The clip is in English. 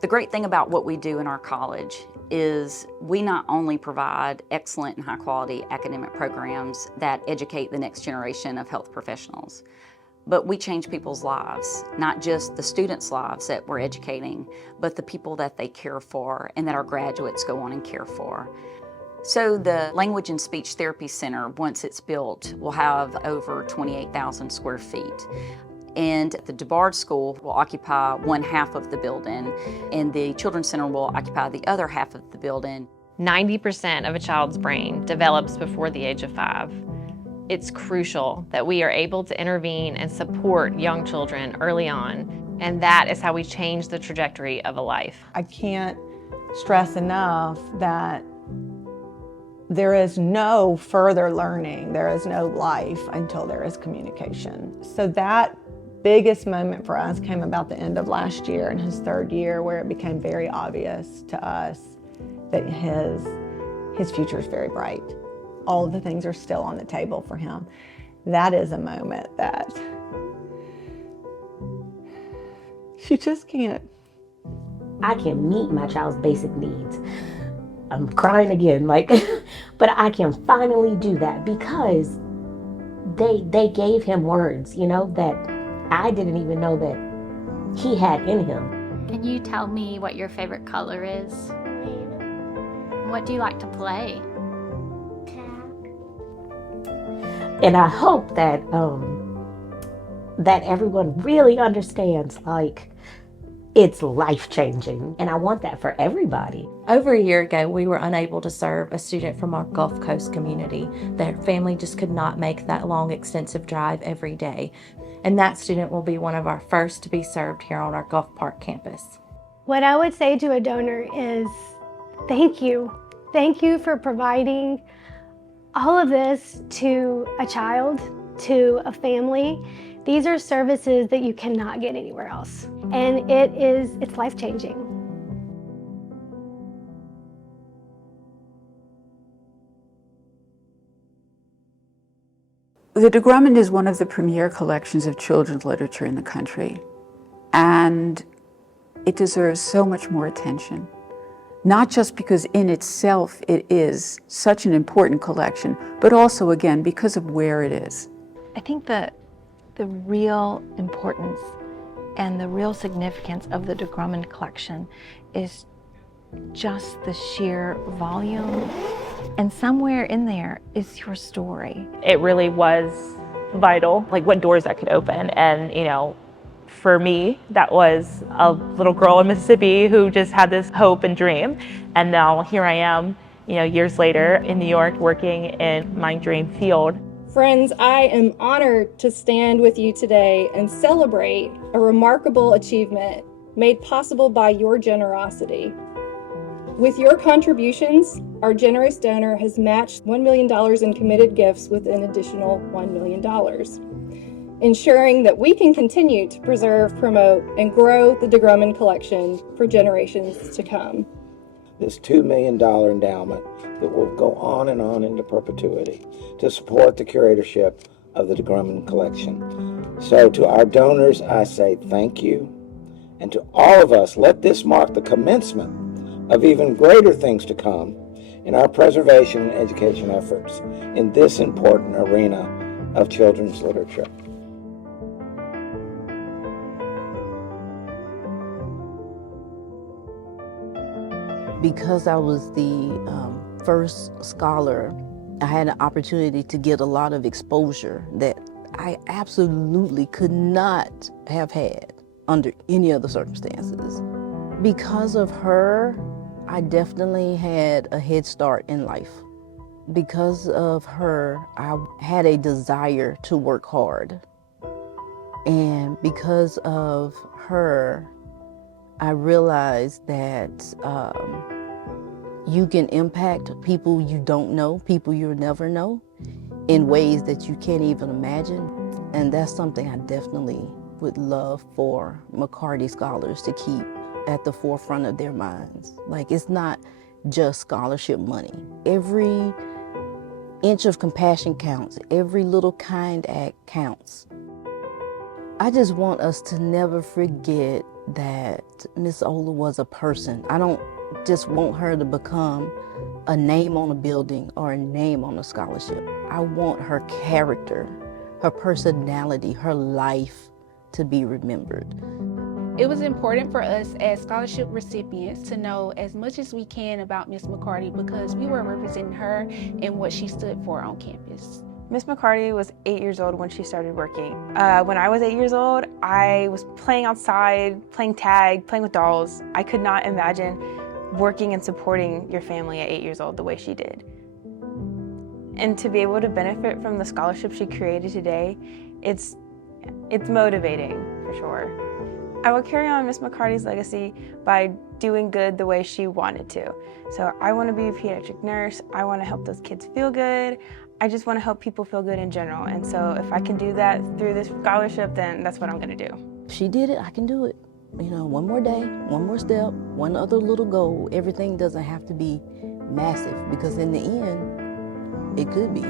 The great thing about what we do in our college is we not only provide excellent and high-quality academic programs that educate the next generation of health professionals, but we change people's lives, not just the students' lives that we're educating, but the people that they care for and that our graduates go on and care for. So the Language and Speech Therapy Center, once it's built, will have over 28,000 square feet. And the DeBard School will occupy one half of the building, and the Children's Center will occupy the other half of the building. 90% of a child's brain develops before the age of 5. It's crucial that we are able to intervene and support young children early on, and that is how we change the trajectory of a life. I can't stress enough that there is no further learning, there is no life until there is communication. So that biggest moment for us came about the end of last year in his 3rd year, where it became very obvious to us that his future is very bright. All of the things are still on the table for him. That is a moment that you just can't. I can meet my child's basic needs. I'm crying again, but I can finally do that because they gave him words, that I didn't even know that he had in him. Can you tell me what your favorite color is? What do you like to play? And I hope that that everyone really understands, it's life-changing, and I want that for everybody. Over a year ago, we were unable to serve a student from our Gulf Coast community. Their family just could not make that long, extensive drive every day. And that student will be one of our first to be served here on our Gulf Park campus. What I would say to a donor is thank you. Thank you for providing all of this to a child, to a family. These are services that you cannot get anywhere else. And it's life-changing. The de Grummond is one of the premier collections of children's literature in the country, and it deserves so much more attention. Not just because in itself it is such an important collection, but also, again, because of where it is. I think the real importance and the real significance of the de Grummond collection is just the sheer volume. And somewhere in there is your story. It really was vital, what doors that could open. And, for me, that was a little girl in Mississippi who just had this hope and dream. And now here I am, years later in New York working in my dream field. Friends, I am honored to stand with you today and celebrate a remarkable achievement made possible by your generosity. With your contributions, our generous donor has matched $1 million in committed gifts with an additional $1 million, ensuring that we can continue to preserve, promote, and grow the de Grummond collection for generations to come. This $2 million endowment that will go on and on into perpetuity to support the curatorship of the de Grummond collection. So to our donors, I say thank you. And to all of us, let this mark the commencement of even greater things to come in our preservation and education efforts in this important arena of children's literature. Because I was the first scholar, I had an opportunity to get a lot of exposure that I absolutely could not have had under any other circumstances. Because of her, I definitely had a head start in life. Because of her, I had a desire to work hard. And because of her, I realized that you can impact people you don't know, people you'll never know, in ways that you can't even imagine. And that's something I definitely would love for McCarty scholars to keep at the forefront of their minds. It's not just scholarship money. Every inch of compassion counts. Every little kind act counts. I just want us to never forget that Miss Ola was a person. I don't just want her to become a name on a building or a name on a scholarship. I want her character, her personality, her life to be remembered. It was important for us as scholarship recipients to know as much as we can about Miss McCarty because we were representing her and what she stood for on campus. Miss McCarty was 8 years old when she started working. When I was 8 years old, I was playing outside, playing tag, playing with dolls. I could not imagine working and supporting your family at 8 years old the way she did. And to be able to benefit from the scholarship she created today, it's motivating for sure. I will carry on Miss McCarty's legacy by doing good the way she wanted to. So I want to be a pediatric nurse. I want to help those kids feel good. I just want to help people feel good in general. And so if I can do that through this scholarship, then that's what I'm going to do. If she did it, I can do it. You know, one more day, one more step, one other little goal. Everything doesn't have to be massive because in the end, it could be.